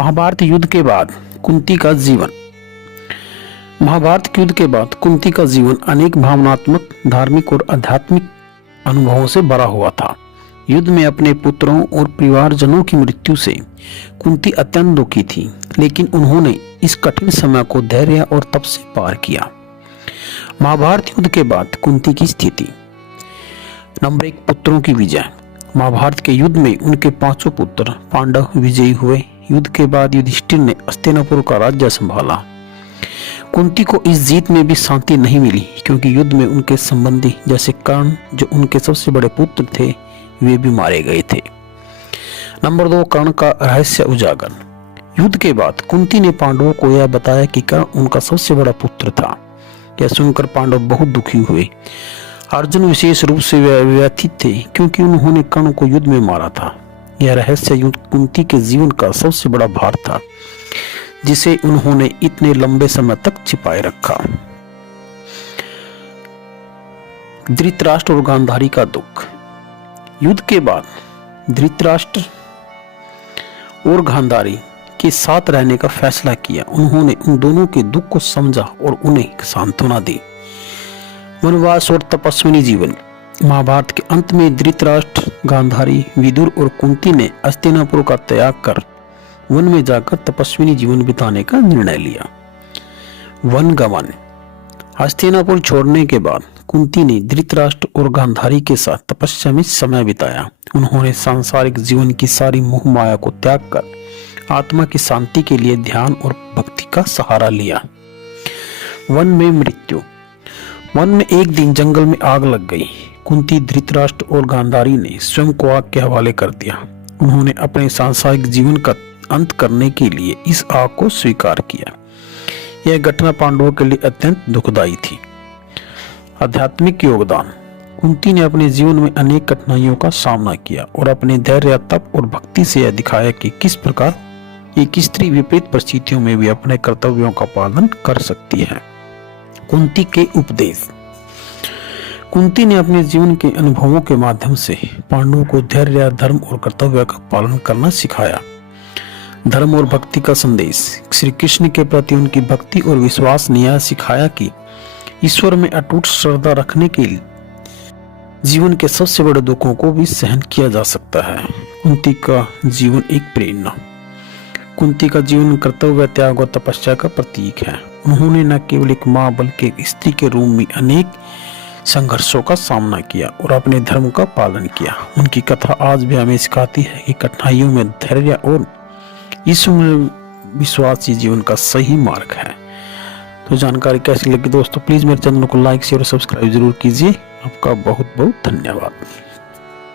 महाभारत युद्ध के बाद कुंती का जीवन। महाभारत के युद्ध के बाद कुंती का जीवन अनेक भावनात्मक, धार्मिक और आध्यात्मिक अनुभवों से भरा हुआ था। युद्ध में अपने पुत्रों और परिवारजनों की मृत्यु से कुंती अत्यंत दुखी थी, लेकिन उन्होंने इस कठिन समय को धैर्य और तप से पार किया। महाभारत युद्ध के बाद कुंती की स्थिति। नंबर 1, पुत्रों की विजय। महाभारत के युद्ध में उनके 5 पुत्र पांडव विजयी हुए। युद्ध के बाद युधिष्ठिर ने हस्तिनापुर का राज्य संभाला। कुंती को इस जीत में भी शांति नहीं मिली, क्योंकि युद्ध में उनके संबंधी जैसे कर्ण, जो उनके सबसे बड़े पुत्र थे, वे भी मारे गए थे। नंबर 2, कर्ण का रहस्य उजागर। युद्ध के बाद कुंती ने पांडवों को यह बताया कि कर्ण उनका सबसे बड़ा पुत्र था। यह सुनकर पांडव बहुत दुखी हुए। अर्जुन विशेष रूप से व्यथित थे, क्योंकि उन्होंने कर्ण को युद्ध में मारा था। यह रहस्य युद्ध कुंती के जीवन का सबसे बड़ा भार था, जिसे उन्होंने इतने लंबे समय तक छिपाए रखा। धृतराष्ट्र और गांधारी का दुख। युद्ध के बाद धृतराष्ट्र और गांधारी के साथ रहने का फैसला किया। उन्होंने उन दोनों के दुख को समझा और उन्हें सांत्वना दी। वनवास और तपस्विनी जीवन। महाभारत के अंत में धृतराष्ट्र, गांधारी, विदुर और कुंती ने हस्तिनापुर का त्याग कर वन में जाकर तपस्विनी जीवन बिताने का निर्णय लिया। वनगमन। हस्तिनापुर छोड़ने के बाद कुंती ने धृतराष्ट्र और गांधारी के साथ तपस्या में समय बिताया। उन्होंने सांसारिक जीवन की सारी मोह माया को त्याग कर आत्मा की शांति के लिए ध्यान और भक्ति का सहारा लिया। वन में मृत्यु। वन में एक दिन जंगल में आग लग गई। कुंती, धृतराष्ट्र और गांधारी ने स्वयं को आग के हवाले कर दिया। उन्होंने अपने सांसारिक जीवन का अंत करने के लिए इस आग को स्वीकार किया। यह घटना पांडवों के लिए अत्यंत दुखदायी थी। आध्यात्मिक योगदान। कुंती ने अपने जीवन में अनेक कठिनाइयों का सामना किया और अपने धैर्य, तप और भक्ति से यह दिखाया कि किस प्रकार एक स्त्री विपरीत परिस्थितियों में भी अपने कर्तव्यों का पालन कर सकती है। कुंती के उपदेश। कुंती ने अपने जीवन के अनुभवों के माध्यम से पांडवों को धैर्य, धर्म और कर्तव्य का पालन करना सिखाया। धर्म और भक्ति का संदेश। श्री कृष्ण के प्रति उनकी भक्ति और विश्वास ने यह सिखाया कि ईश्वर में अटूट श्रद्धा रखने के लिए जीवन के सबसे बड़े दुखों को भी सहन किया जा सकता है। कुंती का जीवन एक प्रेरणा। कुंती का जीवन कर्तव्य, त्याग और तपस्या का प्रतीक है। उन्होंने न केवल एक मां बल्कि एक स्त्री के रूप में अनेक संघर्षों का सामना किया और अपने धर्म का पालन किया। उनकी कथा आज भी हमें सिखाती है कि कठिनाइयों में धैर्य और ईश्वर में विश्वास ही जीवन का सही मार्ग है। तो जानकारी कैसी लगी दोस्तों, प्लीज मेरे चैनल को लाइक, शेयर और सब्सक्राइब जरूर कीजिए। आपका बहुत बहुत धन्यवाद।